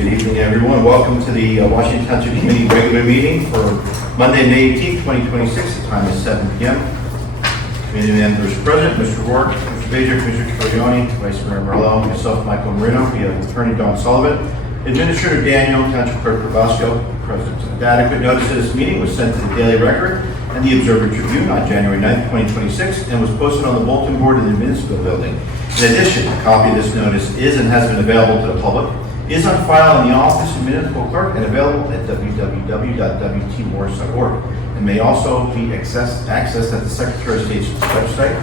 Good evening, everyone. Welcome to the Washington Township Committee regular meeting for Monday, May 18th, 2026. The time is 7 p.m. Committee members present, Mr. Roehrich, Mr. Bajek, Mr. Curioni, Vice Mayor Murello, myself, Michael Marino. We have Attorney Don Sullivan, Administrator Denean, Township Clerk Probasco, present. The adequate notice of this meeting was sent to the Daily Record and the Observer Tribune on January 9th, 2026, and was posted on the bulletin board in the municipal building. In addition, a copy of this notice is and has been available to the public, is on file in the office of municipal clerk and available at www.wtmorris.org, and may also be accessed at the Secretary of State's website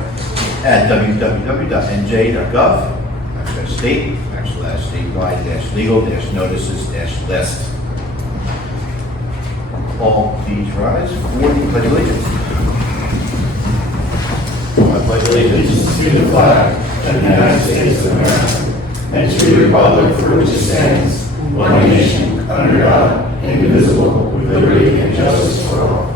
at www.nj.gov/state/statewide-legal-notices-list. All please rise for the Pledge of Allegiance. I pledge allegiance to the flag of the United States of America and to the republic for which it stands, one nation, under God, indivisible, with liberty and justice for all.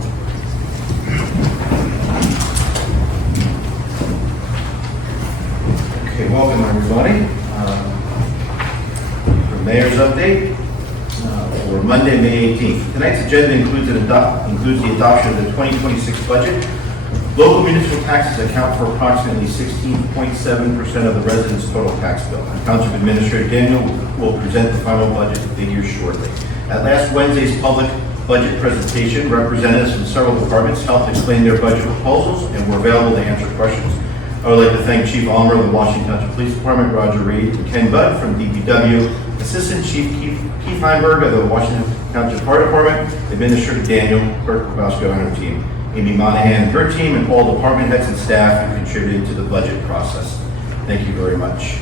Okay, welcome everybody. For Mayor's update for Monday, May 18th. Tonight's agenda includes the adoption of the 2026 budget. Local municipal taxes account for approximately 16.7% of the residents' total tax bill. Township Administrator Daniel will present the final budget figures shortly. At last Wednesday's public budget presentation, representatives from several departments helped explain their budget proposals and were available to answer questions. I would like to thank Chief Ulmer of the Washington Township Police Department, Roger Reed, and Ken Budd from DPW, Assistant Chief Keith Heinberg of the Washington Township Fire Department, Administrator Daniel, Clerk Probasco and her team, Amy Monahan and her team, and all department heads and staff who contributed to the budget process. Thank you very much.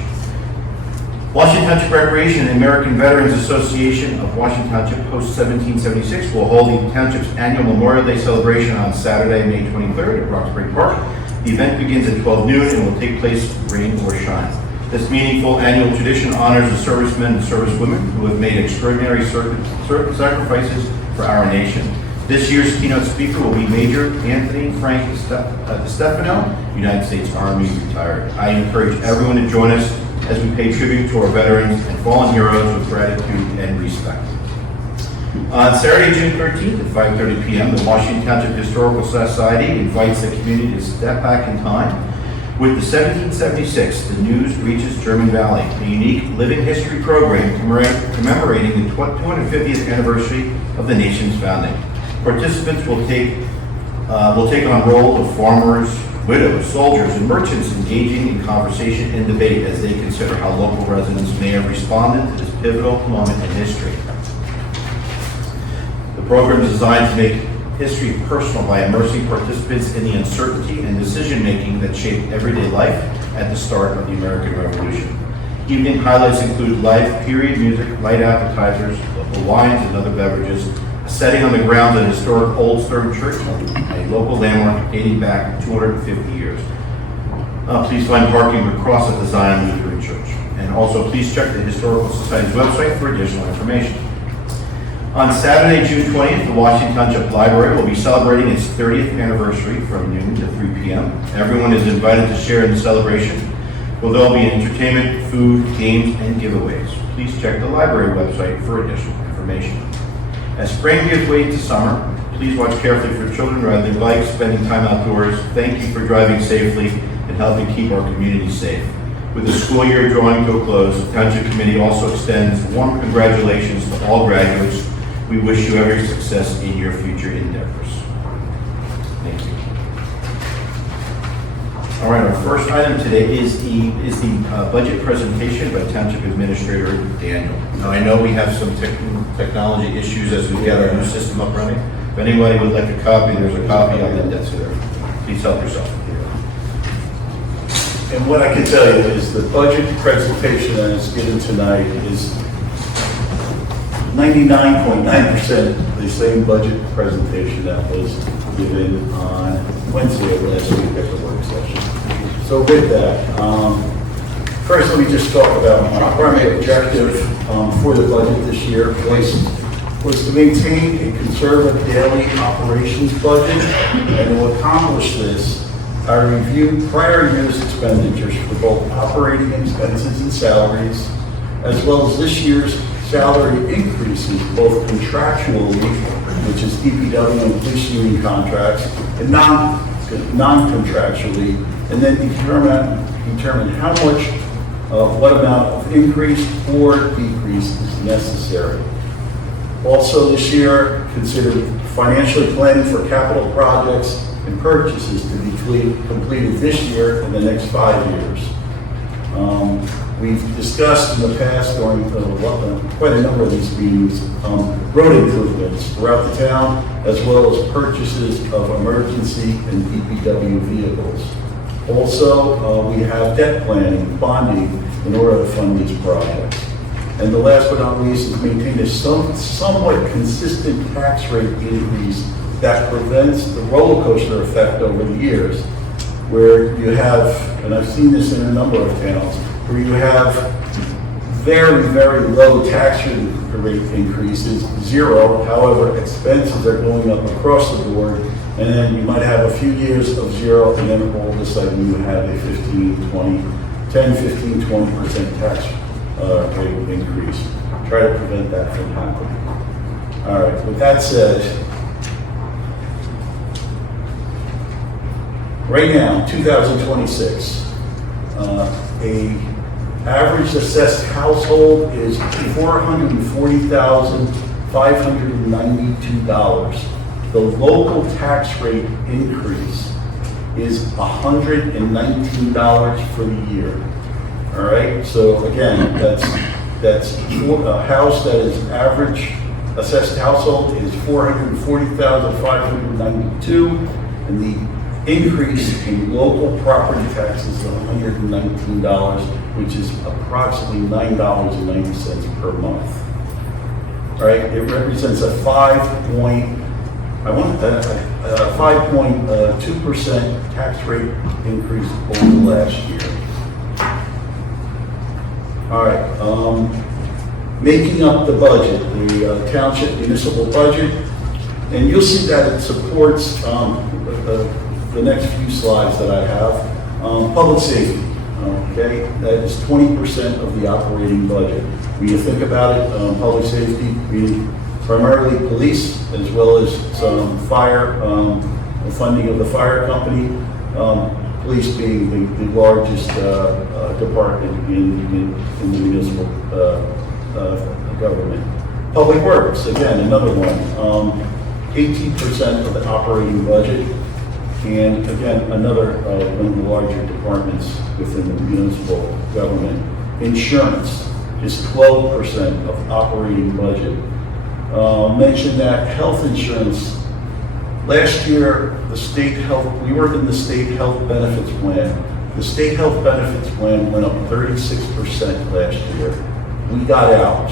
Washington Township Recreation and the American Veterans Association of Washington Township Post 1776 will hold the Township's annual Memorial Day celebration on Saturday, May 23rd at Roxbury Park. The event begins at 12 noon and will take place rain or shine. This meaningful annual tradition honors the servicemen and servicewomen who have made extraordinary sacrifices for our nation. This year's keynote speaker will be Major Anthony Frank DeStefano, United States Army retired. I encourage everyone to join us as we pay tribute to our veterans and fallen heroes with gratitude and respect. On Saturday, June 13th at 5:30 p.m., the Washington Township Historical Society invites the community to step back in time with the 1776 The News Reaches German Valley, a unique living history program commemorating the 250th anniversary of the nation's founding. Participants will take on roles of farmers, widows, soldiers, and merchants engaging in conversation and debate as they consider how local residents may have responded to this pivotal moment in history. The program is designed to make history personal by immersing participants in the uncertainty and decision-making that shaped everyday life at the start of the American Revolution. Evening highlights include live period music, light appetizers, local wines and other beverages, a setting on the grounds of historic Old Stone Church, a local landmark dating back 250 years. Please find parking across at the Zion Lutheran Church. And also please check the Historical Society's website for additional information. On Saturday, June 20th, the Washington Township Library will be celebrating its 30th anniversary from noon to 3 p.m. Everyone is invited to share in the celebration. There will be entertainment, food, games, and giveaways. Please check the library website for additional information. As spring gives way to summer, please watch carefully for children riding their bikes, spending time outdoors. Thank you for driving safely and helping keep our community safe. With the school year drawing to a close, the Township Committee also extends warm congratulations to all graduates. We wish you every success in your future endeavors. Thank you. All right, our first item today is the budget presentation by Township Administrator Daniel. Now, I know we have some technology issues as we get our new system up running. If anybody would like a copy, there's a copy on the desk there. Please help yourself. And what I can tell you is the budget presentation that is given tonight is 99.9% the same budget presentation that was given on Wednesday of last week at the work session. So with that, first let me just talk about my primary objective for the budget this year was to maintain a conservative daily operations budget, and to accomplish this, I reviewed prior year's expenditures for both operating expenses and salaries, as well as this year's salary increases, both contractually, which is DPW and police union contracts, and non-contractually, and then determine how much, what amount of increase or decrease is necessary. Also this year, consider financially planning for capital projects and purchases to be completed this year and the next 5 years. We've discussed in the past during quite a number of these meetings, road improvements throughout the town, as well as purchases of emergency and DPW vehicles. Also, we have debt planning, bonding, in order to fund these projects. And the last but not least is maintain a somewhat consistent tax rate increase that prevents the roller coaster effect over the years, where you have, and I've seen this in a number of towns, where you have very, very low tax rate increases, zero, however, expenses are going up across the board, and then you might have a few years of zero, and then all of a sudden you have a 10-15-20% tax rate increase. Try to prevent that from happening. All right, with that said, right now, 2026, a average assessed household is $440,592. The local tax rate increase is $119 for the year. All right, so again, that's a house that is average assessed household is $440,592, and the increase in local property taxes is $119, which is approximately $9.90 per month. All right, it represents a 5.2% tax rate increase over the last year. All right, making up the budget, the township municipal budget, and you'll see that it supports the next few slides that I have. Public safety, okay, that is 20% of the operating budget. When you think about it, public safety being primarily police, as well as some fire, the funding of the fire company, police being the largest department in the municipal government. Public works, again, another one, 18% of the operating budget. And again, another one of the larger departments within the municipal government. Insurance is 12% of operating budget. Mention that health insurance, last year, we were in the state health benefits plan. The state health benefits plan went up 36% last year. We got out,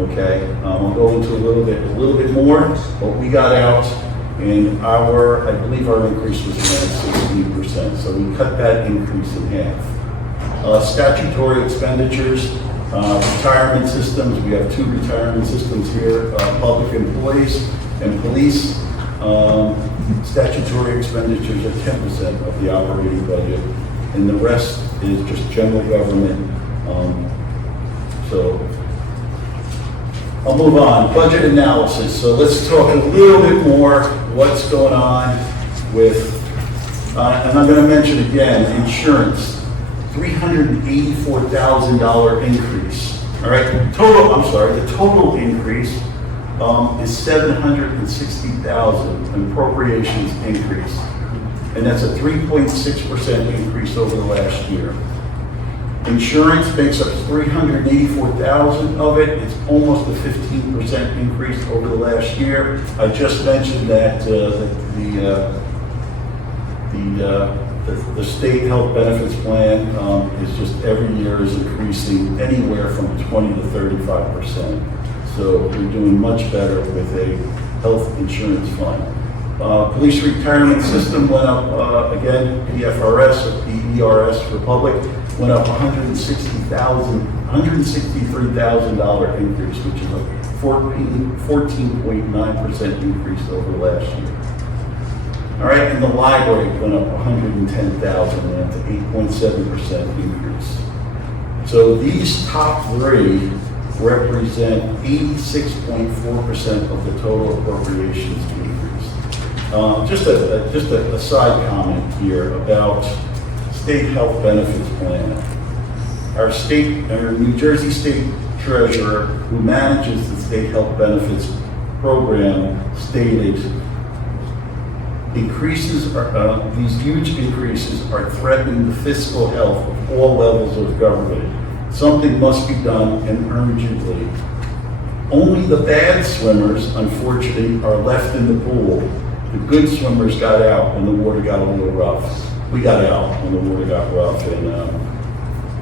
okay? I'll go into a little bit more, but we got out. And I believe our increase was around 16%, so we cut that increase in half. Statutory expenditures, retirement systems, we have 2 retirement systems here, public employees and police. Statutory expenditures are 10% of the operating budget, and the rest is just general government. So I'll move on. Budget analysis. So let's talk a little bit more what's going on with, and I'm going to mention again, insurance, $384,000 increase. All right, the total increase is $760,000 appropriations increase, and that's a 3.6% increase over the last year. Insurance makes up $384,000 of it. It's almost a 15% increase over the last year. I just mentioned that the state health benefits plan is just every year is increasing anywhere from 20 to 35%. So we're doing much better with a health insurance fund. Police retirement system went up again. PFRS or PERS for public went up $163,000 increase, which is a 14.9% increase over last year. All right, and the library went up $110,000, went up to 8.7% increase. So these top 3 represent 86.4% of the total appropriations increase. Just a side comment here about state health benefits plan. Our New Jersey State Treasurer, who manages the state health benefits program, stated these huge increases are threatening the fiscal health of all levels of government. Something must be done, and urgently. Only the bad swimmers, unfortunately, are left in the pool. The good swimmers got out when the water got a little rough. We got out when the water got rough, and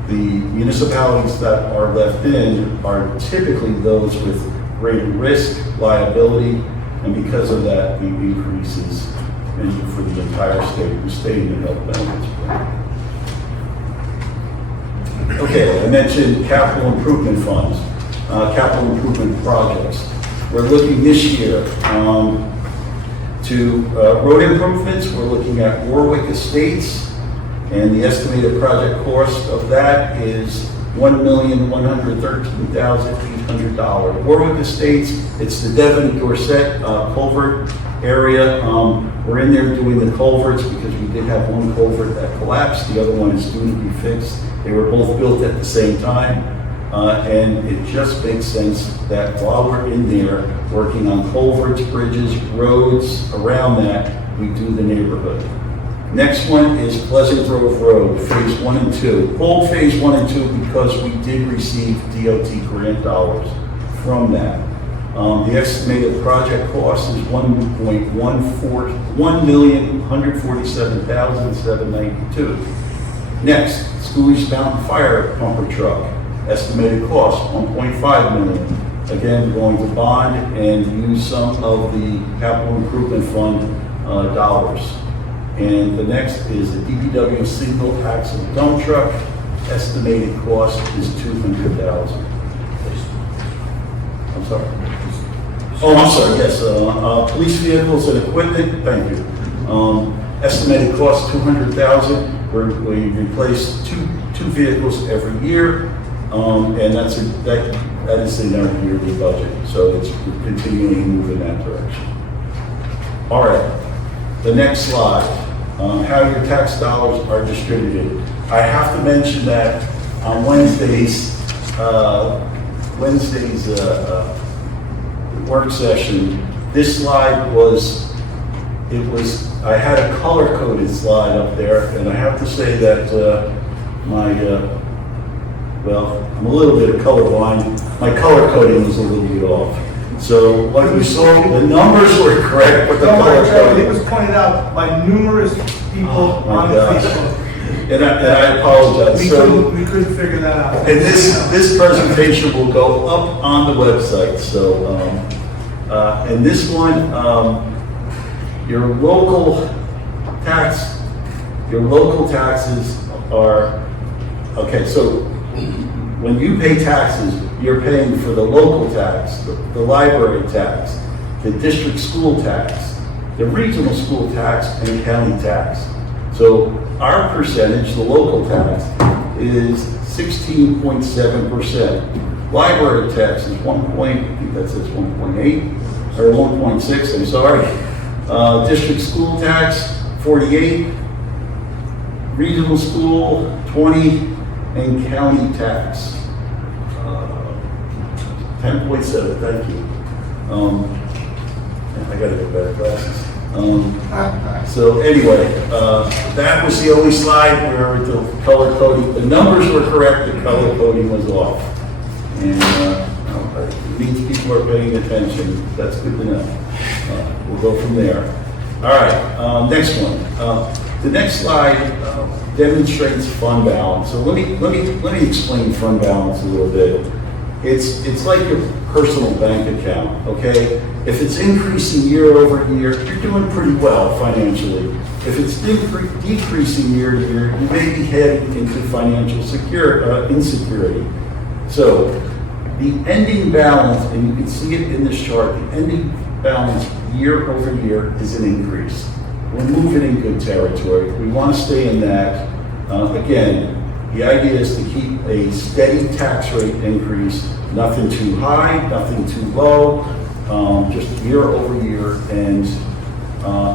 the municipalities that are left in are typically those with greater risk, liability, and because of that, the increases for the entire state who stay in the health benefits plan. Okay, I mentioned capital improvement funds, capital improvement projects. We're looking this year to road improvements. We're looking at Warwick Estates, and the estimated project cost of that is $1,113,800. Warwick Estates, it's the Devon and Dorset culvert area. We're in there doing the culverts because we did have one culvert that collapsed. The other one is due to be fixed. They were both built at the same time. And it just makes sense that while we're in there working on culverts, bridges, roads around that, we do the neighborhood. Next one is Pleasant Grove Road, Phase 1 and 2. Pulled Phase 1 and 2 because we did receive DOT grant dollars from that. The estimated project cost is $1,147,792. Next, Schooley's Mountain Fire Pumper Truck. Estimated cost, $1.5 million. Again, going to bond and use some of the capital improvement fund dollars. And the next is a DPW single axle dump truck. Estimated cost is $200,000. I'm sorry. Oh, I'm sorry, yes, police vehicles and equipment, thank you. Estimated cost $200,000. We replace two vehicles every year. And that is in our yearly budget, so it's continuing to move in that direction. All right, the next slide, how your tax dollars are distributed. I have to mention that on Wednesday's work session, this slide I had a color-coded slide up there, and I have to say that well, I'm a little bit colorblind. My color coding was a little bit off. So what you saw, the numbers were correct, but the color coding. It was pointed out by numerous people on Facebook. And I apologize. We couldn't figure that out. And this presentation will go up on the website. So, and this one, your local taxes are, okay, so when you pay taxes, you're paying for the local tax, the library tax, the district school tax, the regional school tax, and the county tax. So our percentage, the local tax, is 16.7%. Library tax is I think that says 1.8 or 1.6. I'm sorry. District school tax 48, regional school 20. And county tax, 10.7, thank you. I gotta get better glasses. So anyway, that was the only slide where the color coding, the numbers were correct, the color coding was off. And it means people are paying attention, that's good to know. We'll go from there. All right, next one. The next slide demonstrates fund balance. So let me explain fund balance a little bit. It's like your personal bank account, okay? If it's increasing year over year, you're doing pretty well financially. If it's decreasing year to year, you may be heading into financial insecurity. So the ending balance, and you can see it in this chart, the ending balance year over year is an increase. We're moving in good territory. We want to stay in that. Again, the idea is to keep a steady tax rate increase Nothing too high, nothing too low, just year over year, and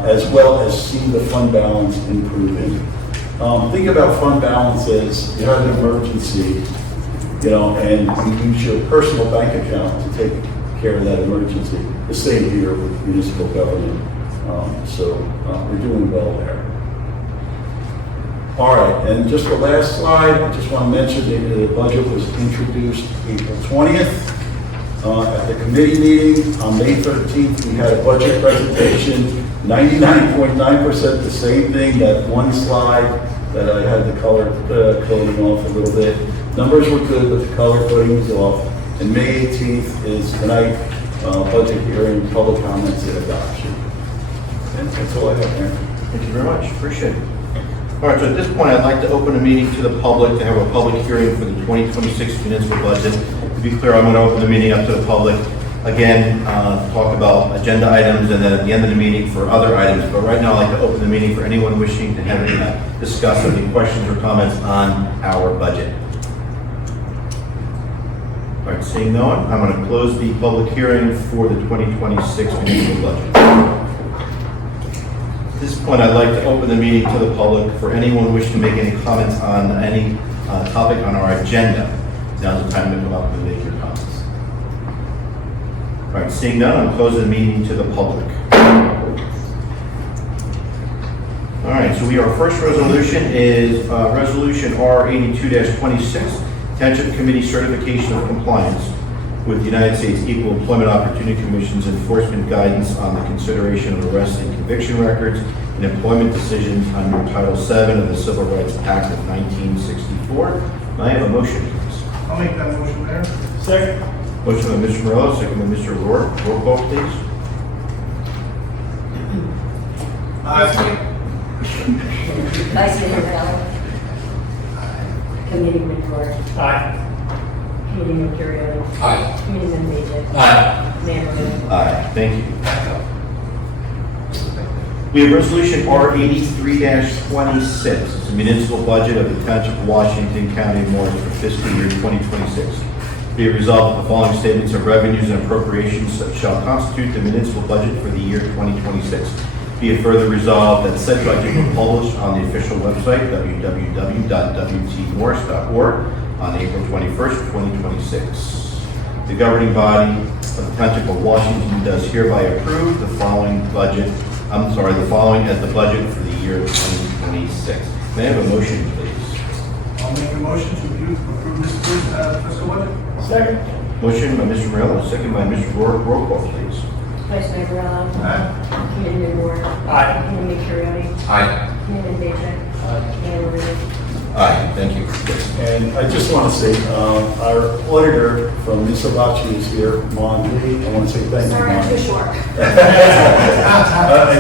as well as see the fund balance improving. Think about fund balance as you have an emergency, and you use your personal bank account to take care of that emergency. The same here with municipal government. So we're doing well there. All right, and just the last slide, I just want to mention that the budget was introduced April 20th. At the committee meeting on May 13th, we had a budget presentation, 99.9% the same thing, that one slide that I had the color coding off a little bit. Numbers were good, but the color coding was off. And May 18th is tonight, budget hearing, public comments, and adoption. And that's all I have, Mayor. Thank you very much, appreciate it. All right, so at this point, I'd like to open a meeting to the public to have a public hearing for the 2026 municipal budget. To be clear, I'm going to open the meeting up to the public. Again, talk about agenda items, and then at the end of the meeting for other items. But right now, I'd like to open the meeting for anyone wishing to have any discuss any questions or comments on our budget. All right, seeing no one, I'm going to close the public hearing for the 2026 municipal budget. At this point, I'd like to open the meeting to the public for anyone wishing to make any comments on any topic on our agenda. Now's the time to come up and make your comments. All right, seeing none, I'm closing the meeting to the public. All right, so our first resolution is Resolution R82-26, Township Committee Certification of Compliance with the United States Equal Employment Opportunity Commission's enforcement guidance on the consideration of arrest and conviction records and employment decisions under Title VII of the Civil Rights Act of 1964. May I have a motion, please? I'll make that motion, Mayor. Second. Motion by Mr. Murello, second by Mr. Roehrich. Roll call, please. Vice Mayor Murello. Committeeman Roehrich. Aye. Committeeman Curioni. Aye. Committeeman Bajek. Aye. Mayor Marino. Aye, thank you. We have Resolution R83-26. It's a municipal budget of the Township of Washington, County of Morris for fiscal year 2026. Be it resolved that the following statements of revenues and appropriations shall constitute the municipal budget for the year 2026. Be it further resolved that said budget will be published on the official website, www.wtmorris.org, on April 21st, 2026. The governing body of the Township of Washington does hereby approve the following the following as the budget for the year 2026. May I have a motion, please? I'll make a motion to approve this fiscal budget. Second. Motion by Mr. Murello, second by Mr. Roehrich. Roll call, please. Vice Mayor Murello. Aye. Committeeman Roehrich. Aye. Committeeman Curioni. Aye. Committeeman Bajek. Mayor Marino. Aye, thank you. And I just want to say, our auditor from Municipality is here, Mon Lee. I want to say thank you, Sorry, I'm too Mon. short. I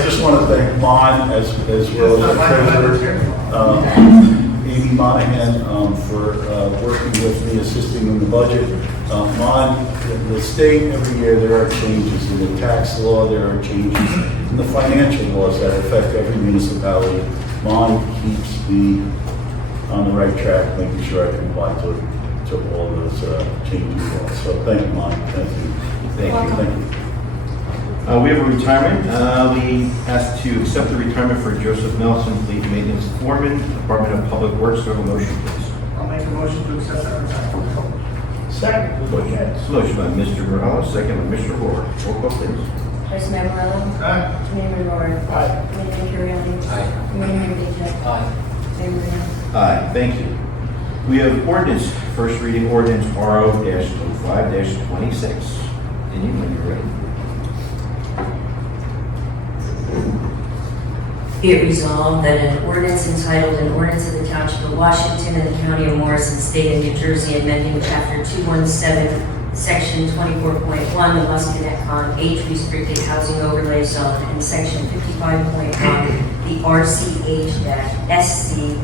just want to thank Mon as well as the treasurer, Amy Monahan, for working with me, assisting in the budget. Mon, the state, every year there are changes in the tax law, there are changes in the financial laws that affect every municipality. Mon keeps me on the right track, making sure I comply to all those changing laws. So thank you, Mon. Thank you. Thank you. Thank you. We have a retirement. We asked to accept the retirement for Joseph Nelson, Fleet Maintenance Foreman, Department of Public Works. Do I have a motion, please? I'll make a motion to accept that retirement. Second. Motion by Mr. Murello, second by Mr. Roehrich. Roll call, please. Vice Mayor Murello. Aye. Committeeman Roehrich. Aye. Committeeman Curioni. Aye. Committeeman Bajek. Aye. Mayor Marino. Aye, thank you. We have ordinance, first reading ordinance RO-05-26. Denean, when you're ready. Be it resolved that an ordinance entitled An Ordinance of the Township of Washington and the County of Morris and State of New Jersey amending Chapter 217, Section 24.1, the Muskinecon Age Restricted Housing Overlay Zone, and Section 55.1, the RCH-SC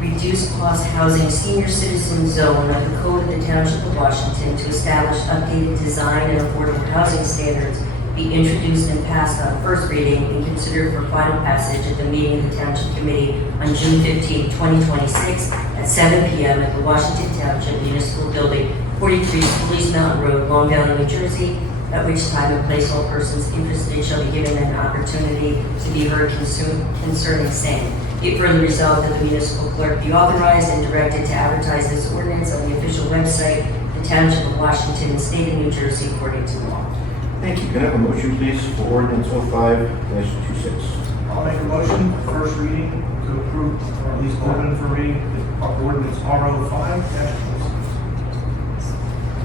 Reduced Cost Housing Senior Citizen Zone of the Code of the Township of Washington to establish updated design and affordable housing standards be introduced and passed on first reading and considered for final passage at the meeting of the Township Committee on June 15, 2026 at 7 p.m. at the Washington Township Municipal Building, 43 Schoolies Mountain Road, Long Valley, New Jersey, at which time and place all persons interested shall be given an opportunity to be heard concerning same. Be it further resolved that the municipal clerk be authorized and directed to advertise this ordinance on the official website, the Township of Washington, and State of New Jersey, according to law. Thank you. Can I have a motion, please, for ordinance 05-26? I'll make a motion, first reading, to approve, or at least open for reading, ordinance R05-26.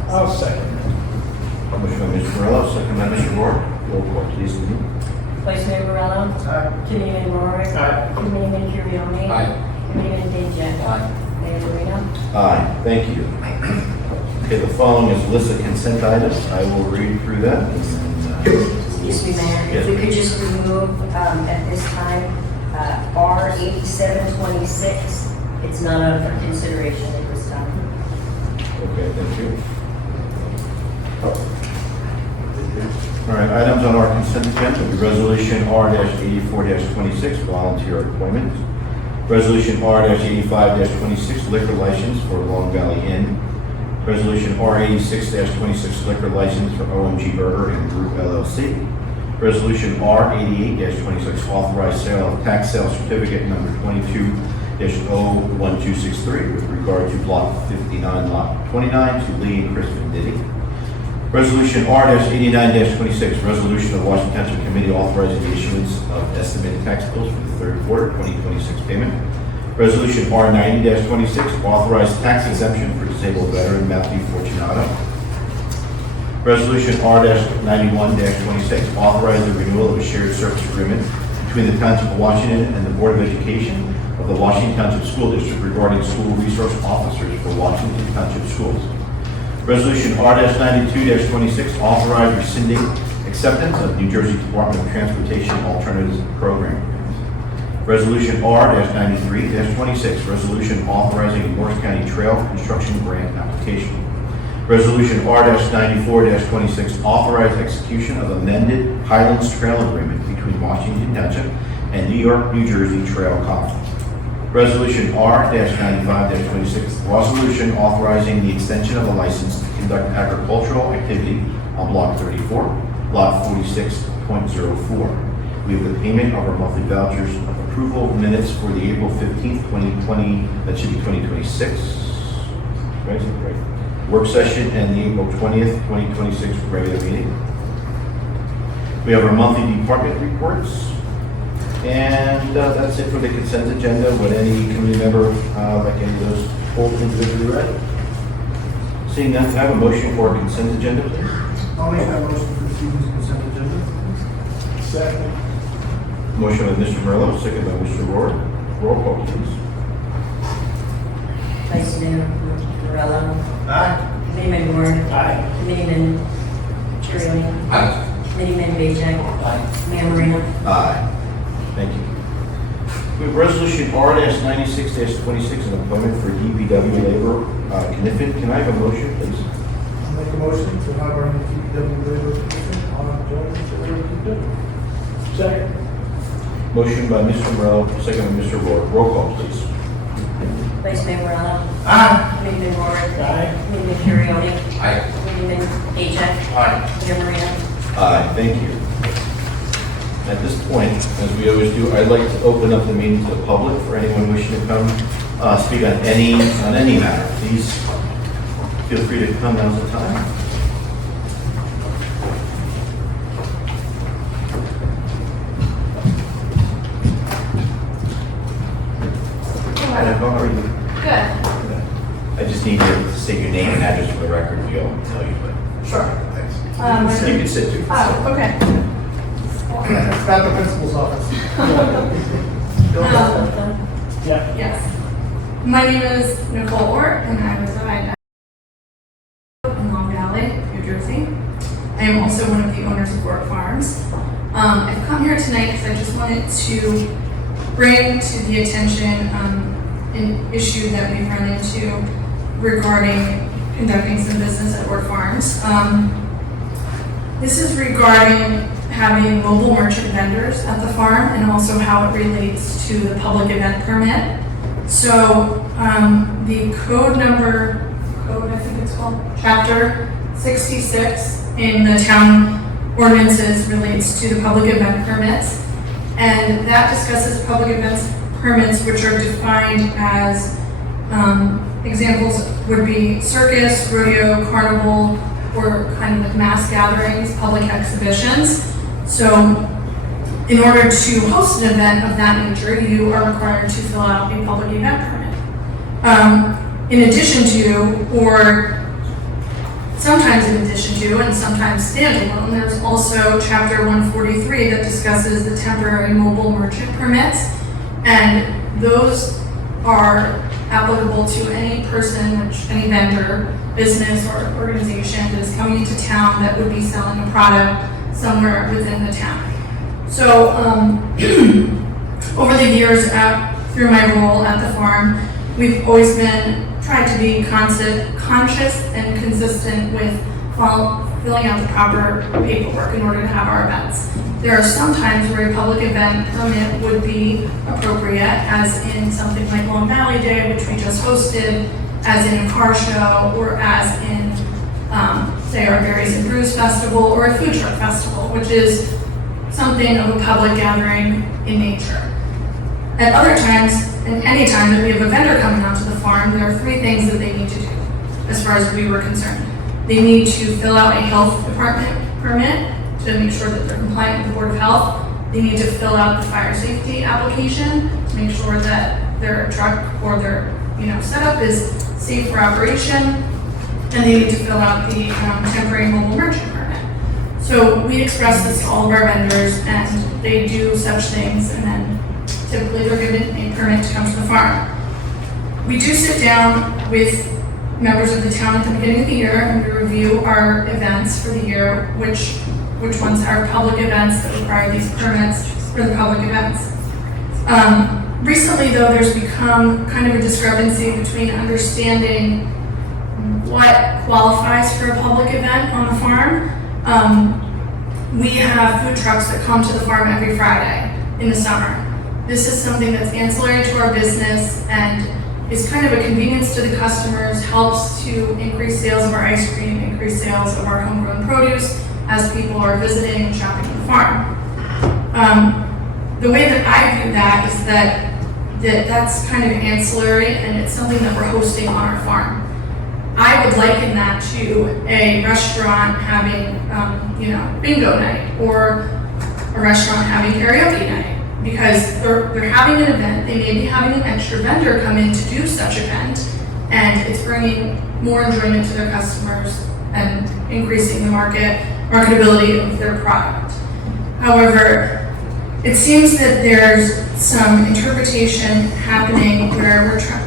I'll second. Motion by Mr. Murello, second by Mr. Rohr. Roll call, please, Denean. Vice Mayor Murello. Aye. Committeeman Roehrich. Aye. Committeeman Curioni. Aye. Committeeman Bajek. Aye. Mayor Marino. Aye, thank you. Okay, the following is a list of consent items. I will read through that. Excuse me, Mayor, if we could just remove, at this time, R8726. It's not up for consideration at this time. Okay, thank you. All right, items on our consent agenda will be Resolution R-84-26, volunteer appointment. Resolution R-85-26, liquor license for Long Valley Inn. Resolution R-86-26, liquor license for OMG Burger and Group LLC. Resolution R-88-26, authorized sale of tax sale certificate number 22-01263 with regard to Block 59, Lot 29 to Lee and Crispin Diddy. Resolution R-89-26, resolution of Washington Township Committee authorizing the issuance of estimated tax bills for the third quarter 2026 payment. Resolution R-90-26, authorized tax exemption for disabled veteran Matthew Fortunato. Resolution R-91-26, authorize the renewal of a shared service agreement between the Township of Washington and the Board of Education of the Washington Township School District regarding school resource officers for Washington Township Schools. Resolution R-92-26, authorize rescinding acceptance of New Jersey Department of Transportation Alternatives Program. Resolution R-93-26, resolution authorizing a Morris County Trail Construction Grant application. Resolution R-94-26, authorize execution of amended Highlands Trail Agreement between Washington Township and New York, New Jersey Trail Conference. Resolution R-95-26, resolution authorizing the extension of a license to conduct agricultural activity on Block 34, Lot 46.04. We have the payment of our monthly vouchers, approval of minutes for the April 15th, 2020, that should be 2026. Right? Work session and the April 20th, 2026 regular meeting. We have our monthly department reports. And that's it for the consent agenda. Would any committee member like any of those pulled individually read? Seeing none, can I have a motion for our consent agenda, please? I'll make that motion for this evening's consent agenda. Second. Motion by Mr. Murello, second by Mr. Rohr. Roll call, please. Vice Mayor Murello. Aye. Committeeman Roehrich. Aye. Committeeman Curioni. Aye. Committeeman Bajek. Aye. Mayor Marino. Aye. Thank you. We have Resolution R-96-26, an appointment for DPW labor, Kniffen. Can I have a motion, please? I'll make a motion to have our new DPW labor position on joint DPW. Second. Motion by Mr. Murello, second by Mr. Rohr. Roll call, please. Vice Mayor Murello. Aye. Committeeman Roehrich. Aye. Committeeman Curioni. Aye. Committeeman Bajek. Aye. Mayor Marino. Aye, thank you. At this point, as we always do, I'd like to open up the meeting to the public for anyone wishing to come speak on any matter. Please feel free to come, now's the time. Hi, how are you? Good. I just need you to state your name and address for the record. We all tell you, but Sure. thanks. My You can sit too. Oh, okay. It's not the principal's office. Yeah. Yes. My name is Nicole Orr, and I reside in Long Valley, New Jersey. I am also one of the owners of Work Farms. I've come here tonight because I just wanted to bring to the attention an issue that we've run into regarding conducting some business at Work Farms. This is regarding having mobile merchant vendors at the farm and also how it relates to the public event permit. So the code, I think it's it's called, Chapter 66 in the town ordinances relates to the public event permits. And that discusses public events permits which are defined as, examples would be circus, rodeo, carnival, or kind of like mass gatherings, public exhibitions. So in order to host an event of that nature, you are required to fill out a public event permit. In addition to, or sometimes in addition to, and sometimes standalone, there's also Chapter 143 that discusses the temporary mobile merchant permits, and those are applicable to any person, any vendor, business, or organization that is coming into town that would be selling a product somewhere within the town. So over the years, through my role at the farm, we've always tried to be conscious and consistent with filling out the proper paperwork in order to have our events. There are some times where a public event permit would be appropriate, as in something like Long Valley Day, which we just hosted, as in a car show, or as in, say, our Berries and Brews Festival, or a food truck festival, which is something of a public gathering in nature. At other times, and any time that we have a vendor coming onto the farm, there are three things that they need to do, as far as we were concerned. They need to fill out a health department permit to make sure that they're compliant with the Board of Health. They need to fill out the fire safety application to make sure that their truck or their setup is safe for operation. And they need to fill out the temporary mobile merchant permit. So we express this to all of our vendors, and they do such things, and then typically they're given a permit to come to the farm. We do sit down with members of the town at the beginning of the year, and we review our events for the year, which ones are public events that require these permits for the public events. Recently, though, there's become kind of a discrepancy between understanding what qualifies for a public event on the farm. We have food trucks that come to the farm every Friday in the summer. This is something that's ancillary to our business and is kind of a convenience to the customers, helps to increase sales of our ice cream, increase sales of our homegrown produce as people are visiting and shopping at the farm. The way that I view that is that's kind of ancillary, and it's something that we're hosting on our farm. I would liken that to a restaurant having, bingo night, or a restaurant having karaoke night. Because they're having an event, they may be having an extra vendor come in to do such event, and it's bringing more enjoyment to their customers and increasing the marketability of their product. However, it seems that there's some interpretation happening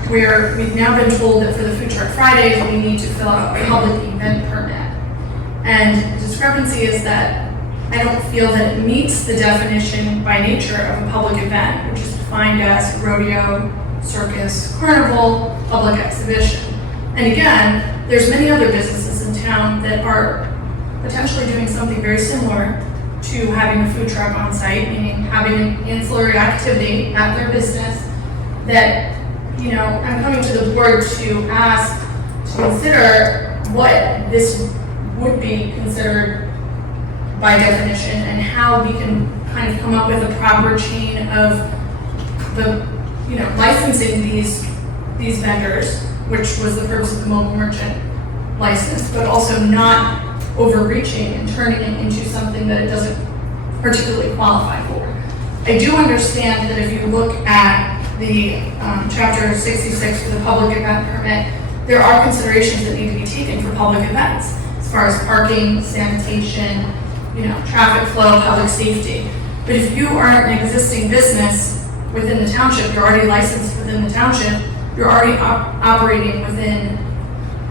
where we've now been told that for the Food Truck Fridays, we need to fill out a public event permit. And the discrepancy is that I don't feel that it meets the definition by nature of a public event, which is defined as rodeo, circus, carnival, public exhibition. And again, there's many other businesses in town that are potentially doing something very similar to having a food truck on site, meaning having an ancillary activity at their business that, I'm coming to the board to ask to consider what this would be considered by definition, and how we can kind of come up with a proper chain of the, licensing these vendors, which was the purpose of the mobile merchant license, but also not overreaching and turning it into something that it doesn't particularly qualify for. I do understand that if you look at the Chapter 66 for the public event permit, there are considerations that need to be taken for public events, as far as parking, sanitation, traffic flow, public safety. But if you are an existing business within the township, you're already licensed within the township, you're already operating within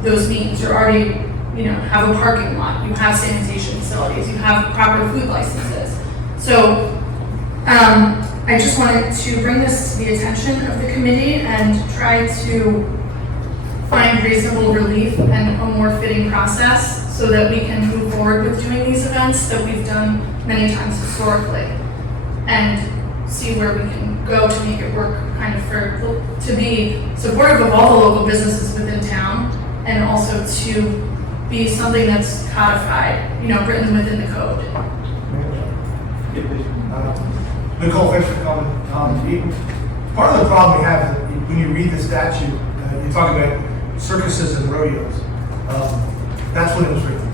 those means. You're already, have a parking lot, you have sanitation facilities, you have proper food licenses. So I just wanted to bring this to the attention of the committee and try to find reasonable relief and a more fitting process so that we can move forward with doing these events that we've done many times historically, and see where we can go to make it work kind of to be supportive of all the local businesses within town, and also to be something that's codified, written within the code. Nicole, thanks for coming. Part of the problem we have is that when you read the statute, you talk about circuses and rodeos. That's when it was written.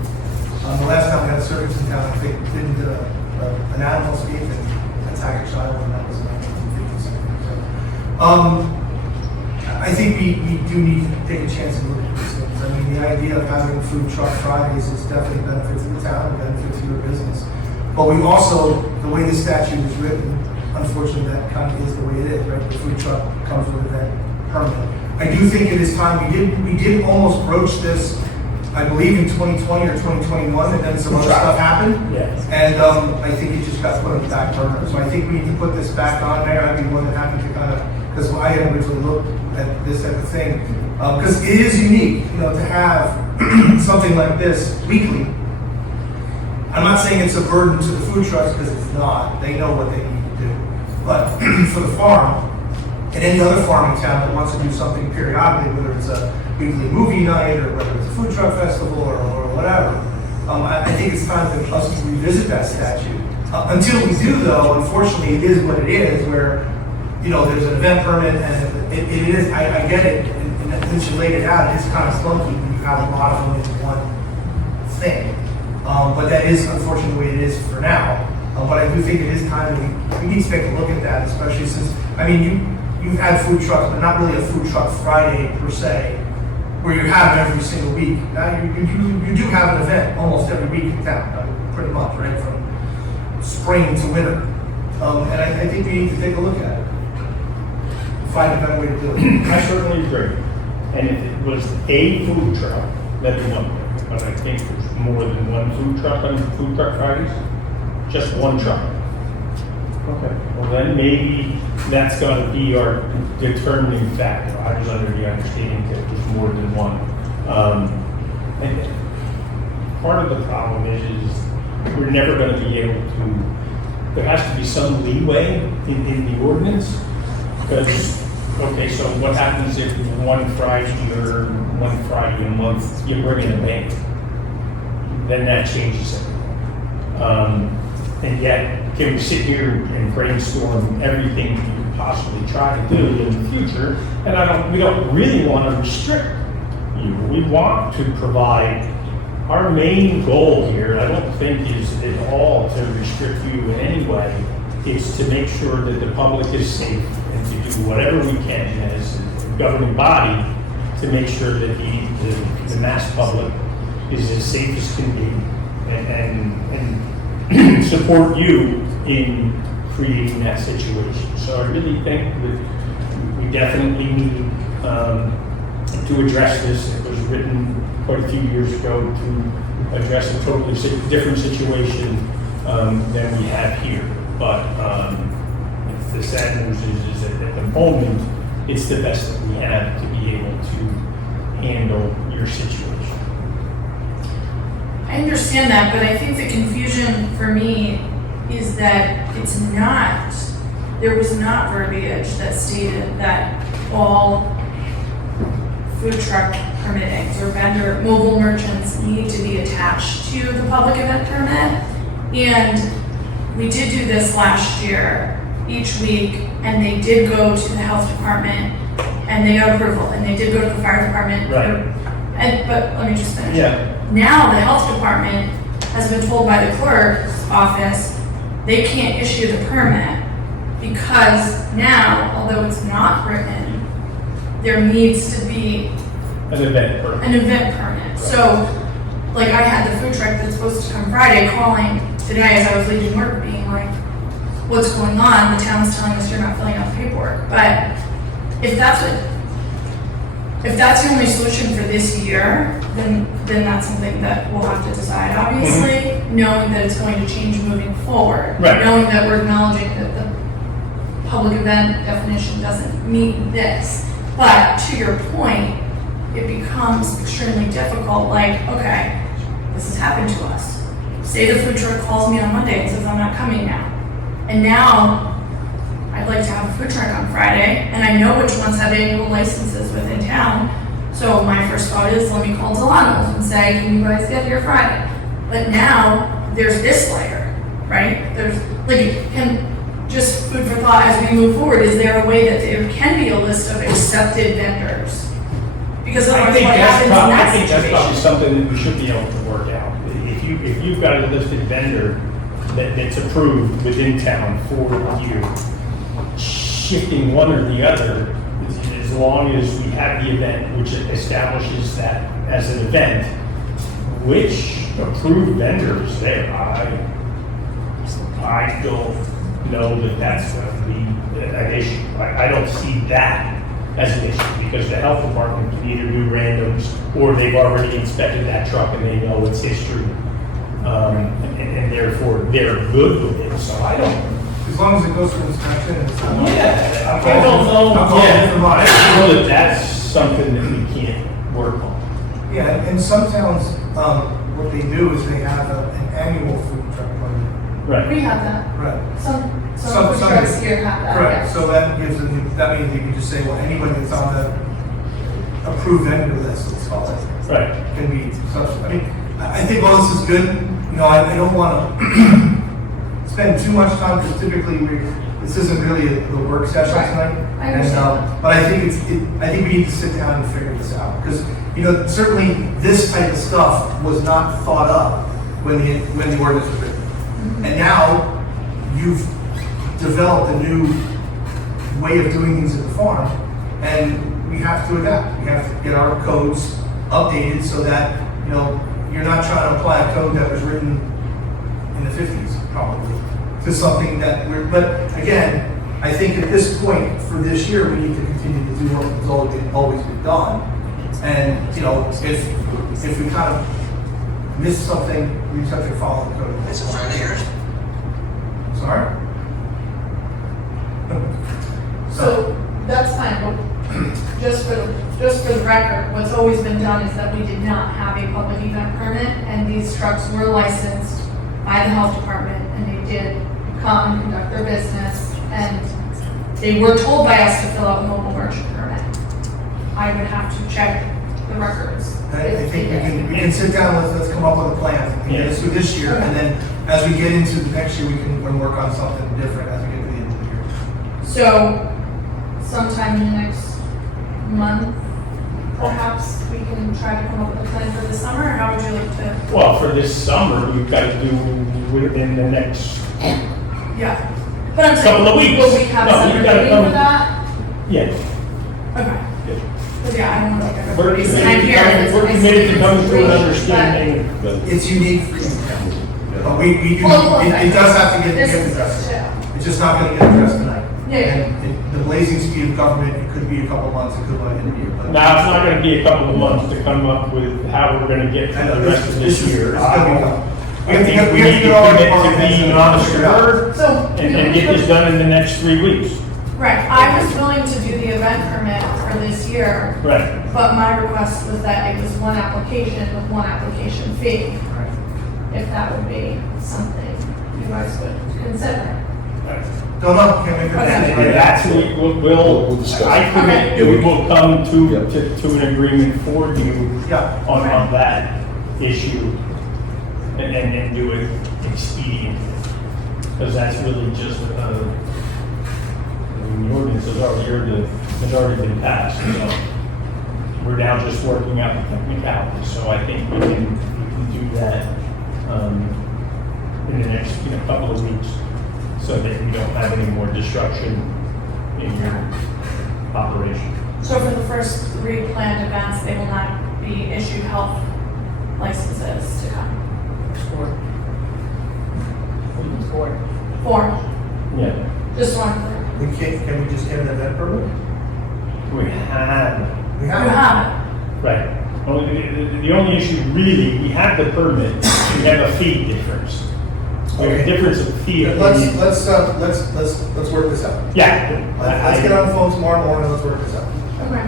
The last time we had a circus in town, I think, didn't an animal escape and a tiger's island, and that was in 1957. I think we do need to take a chance and look at these things. I mean, the idea of having food truck Fridays is definitely a benefit to the town, a benefit to your business. But we also, the way the statute is written, unfortunately, that kind of is the way it is, right? The food truck comes with that permit. I do think it is time, we did almost broach this, I believe in 2020 or 2021, and then some other stuff happened. Yes. And I think it just got put on the back burner. So I think we need to put this back on there. I'd be more than happy to kind of, because I had originally looked at this type of thing. Because it is unique, to have something like this weekly. I'm not saying it's a burden to the food trucks, because it's not. They know what they need to do. But for the farm, and any other farm in town that wants to do something periodically, whether it's a weekly movie night, or whether it's a food truck festival, or whatever, I think it's time for us to revisit that statute. Until we do, though, unfortunately, it is what it is, where, there's an event permit, and it is, I get it, and since you laid it out, it's kind of clunky when you have a lot of them in one thing. But that is unfortunately the way it is for now. But I do think it is time that we need to take a look at that, especially since, you've had food trucks, but not really a food truck Friday per se, where you have it every single week. You do have an event almost every week in town, pretty much, right, from spring to winter. And I think we need to take a look at it. Find a better way to do it. I certainly agree. And if it was a food truck, that'd be one thing. But I think there's more than one food truck on Food Truck Fridays. Just one truck. Okay. Well, then maybe that's going to be our determining factor. I was under the understanding that there's more than one. And part of the problem is we're never going to be able to. There has to be some leeway in the ordinance. Because, okay, so what happens if one Friday or one Friday a month you bring in a bank? Then that changes everything. And yet, can we sit here and brainstorm everything we could possibly try to do in the future? And we don't really want to restrict you. We want to provide. Our main goal here, I don't think, is at all to restrict you in any way. It's to make sure that the public is safe and to do whatever we can as a governing body to make sure that the mass public is as safe as can be and support you in creating that situation. So I really think that we definitely need to address this. It was written quite a few years ago to address a totally different situation than we have here. But the sad news is that at the moment, it's the best that we have to be able to handle your situation. I understand that, but I think the confusion for me is that there was not verbiage that stated that all food truck permittings or vendor mobile merchants need to be attached to the public event permit. And we did do this last year, each week, and they did go to the health department and they got approval, and they did go to the fire department. Right. But let me just finish. Yeah. Now the health department has been told by the clerk's office they can't issue the permit because now, although it's not written, there needs to be An event permit. an event permit. Right. So, like I had the food truck that's supposed to come Friday calling today as I was leaving work being like, what's going on? The town's telling us you're not filling out the paperwork. But if that's the only solution for this year, then that's something that we'll have to decide, obviously, knowing that it's going to change moving forward. Right. Knowing that we're acknowledging that the public event definition doesn't meet this. But to your point, it becomes extremely difficult, like, okay, this has happened to us. Say the food truck calls me on Monday and says, I'm not coming now. And now, I'd like to have a food truck on Friday, and I know which ones have annual licenses within town. So my first thought is, let me call Delano's and say, can you guys get here Friday? But now, there's this layer, right? There's, like, and just food for thought as we move forward, is there a way that there can be a list of accepted vendors? Because I otherwise think what that's happens in probably, I that think that's probably situation? something that we should be able to work out. If you've got a listed vendor that's approved within town for you, shifting one or the other, as long as we have the event, which establishes that as an event, which approved vendors there, I don't know that that's going to be an issue. I don't see that as an issue, because the health department can either do randoms, or they've already inspected that truck and they know its history. And therefore, they're good with it, so I don't, As long as it goes through inspection, it's not. yeah, I don't know, I'm calling yeah, for mine. I don't know that that's something that we can't work on. Yeah, and some towns, what they do is they have an annual food truck permit. Right. We have that. Right. Some Some- food trucks here have that, Correct, yes. so that gives them, that means you can just say, well, anybody that's on the approved vendor list, let's call it, Right. can be such, I mean, I think all this is good, you know, I don't wanna spend too much time, because typically this isn't really the work session Right. tonight. I understand. But I think I think we need to sit down and figure this out, because, you know, certainly this type of stuff was not thought up when the ordinance was written. And now, you've developed a new way of doing things at the farm, and we have to adapt. We have to get our codes updated so that, you know, you're not trying to apply a code that was written in the 50s, probably, to something that but again, I think at this point, for this year, we need to continue to do what has always been done. And, you know, if we kind of miss something, we just have to follow the code. It's a friend of yours? Sorry? So that's fine, but just for the record, what's always been done is that we did not have a public event permit, and these trucks were licensed by the health department, and they did come and conduct their business, and they were told by us to fill out a mobile merchant permit. I would have to check the records. I think we can sit down, let's come up with a plan, and get us through this year, and then as we get into the next year, we can work on something different as we get to the end of the year. So sometime in the next month, perhaps we can try to come up with a plan for the summer, or how would you like to? Well, for this summer, we've got to do within the next, Yeah. But I'm saying, Couple of weeks. will we have No, a you separate gotta meeting come- for that? yeah. Okay. Because yeah, I don't want to take We're everybody's committed time to here. coming- It's we're nice committed to coming to an information, understanding. It's unique for you. But we do, Well, well, it does have to get This is, addressed. yeah. It's just not gonna get addressed tonight. Yeah. And the blazing speed of government, it could be a couple months, it could be a year. but- Now, it's not gonna be a couple of months to come up with how we're gonna get I through know, the rest of this year. it's gonna be tough. I think we need to get all our commit to departments being and honest figure to it out. her So. and get this done in the next 3 weeks. Right, I was willing to do the event permit for this year, Right. but my request was that it was one application with one application fee. Right. If that would be something you guys would consider. Don't know, can't make a Okay. decision And right now. that's, we'll discuss I it. commit, Okay. we will come to Yeah. an agreement for you Yeah. on that issue and do it expediently. Because that's really just, the ordinance has already been passed, so we're now just working out the technicalities. So I think we can do that in the next, couple of weeks, so that we don't have any more disruption in your operation. So for the first 3 planned events, they will not be issued health licenses to come? Four. Yeah, Just one. We can't, can we just get an event permit? we have, We You have. have right. The only issue really, we have the permit, we have a fee difference. We have a Okay. difference of fee. it. Let's work this out. Yeah. Let's get on the phone tomorrow morning, let's work this out. it? Okay.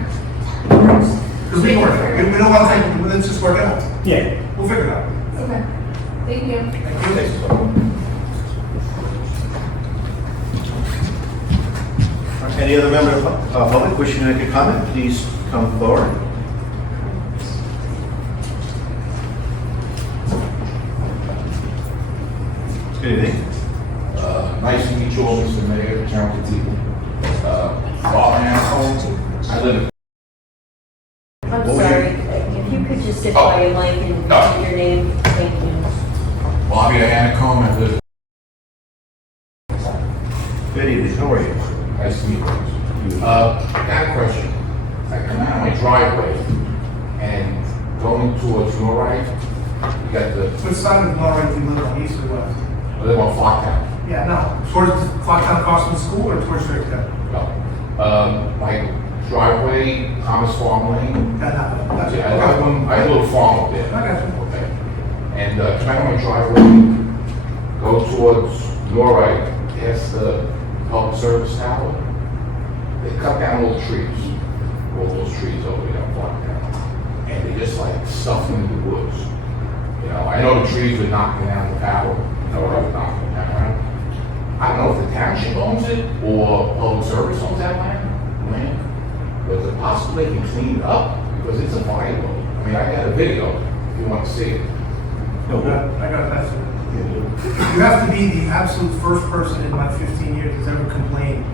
Because we don't want to take, let's just work it out. Yeah. We'll figure it out. Okay. Thank you. Thank you. Any other member of the public wishing to make a comment, please come forward. Good evening. Nice to meet you all, Mr. Mayor, Chairman Tito. Bob Mansell, I live I'm What was sorry, if you could just sit Oh. by your mic and No. give your name, thank you. in Bobby Anacomb, I live. Good evening. How are you? Nice to meet you. I got a question. I come out of my driveway and going towards your right, you got the, Which side of Laura do you live on, east or west? I live on Flocktown. Yeah, no, towards Clocktown Crossing School or towards Stricktown? My driveway, Thomas Farm Lane. That's Yeah, I got one, I have a little farm up there. I got you. Okay. And come out of my driveway, go towards your right, past the public service tower. They cut down all the trees, all those trees over there, blocked down. And they just like stuff them in the woods. You know, I know the trees are knocking down the power, you know, they're knocking it down. I don't know if the township owns it or public service owns that land. But is it possible they can clean it up? Because it's a viable. I mean, I got a video if you want to see it. I got that. You have to be the absolute first person in my 15 years that's ever complained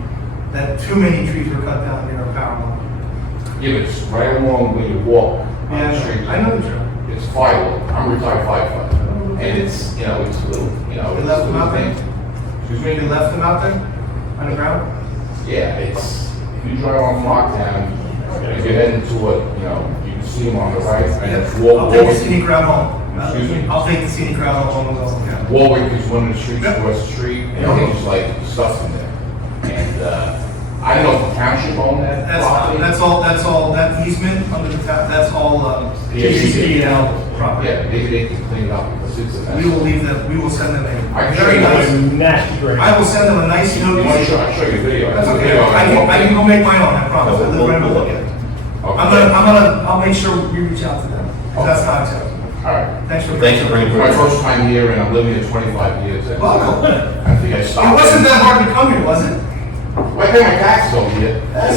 that too many trees were cut down near a power line. Yeah, but it's right along when you walk on Yeah, the street. I know the drill. It's firewood. I'm a retired firefighter. And it's, you know, it's a little, you know. They it's left a them little out there? thing. Excuse They me? left them out there on the ground? Yeah, it's, if you drive on Flocktown, if you're heading toward, you know, you can see them on the right. And it's I'll take the scenic route home. Excuse me? I'll take the scenic route home and go, yeah. Warwick is one of the streets Yep. across the street, and everything's like stuff in there. And, I don't know if the township owned that property. That's all, that easement under the tap, that's all, JCCL property. Yeah, maybe they can clean it up because it's a mess. We will leave them, we will send them I a can very show you nice, Nasty grade. I will send them a nice You want to notice. show, I'll show you a video. That's okay, Video. I can go make mine on that, promise, I'll live right over look at it. Okay. I'll make sure we reach out to them, 'cause that's not acceptable. All right. Thanks for. Thanks for bringing It's my it. first time here and I'm living here 25 years. and Welcome. I think I It stopped. wasn't that hard to come here, was it? Well, I pay my taxes over here. Matter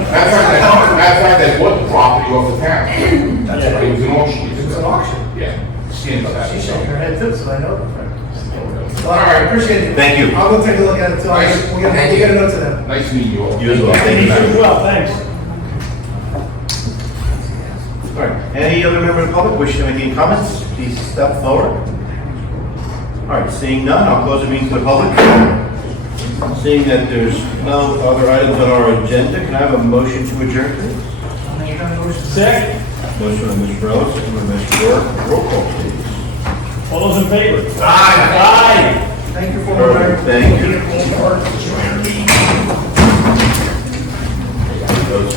of fact, I bought the property off the town. That's Yeah. right. It was an auction. It was an auction. Yeah. Skin of that. She's shaking her head too, so I know. All right. Appreciate it. Thank you. I'll go take a look at it too. Nice. We'll get a note to them. Nice meeting you all. You as well. Thank you as well, thanks. All right. Any other member of the public wishing to make any comments, please step forward. All right, seeing none, I'll close the meeting to the public. Seeing that there's no other items on our agenda, can I have a motion to adjourn, please? I'll make that motion. Second, Motion by Mr. Murello, second by Mr. Roehrich. Roll call, please. all those in favor? Aye. Aye. Thank you for Perfect, thank you. Those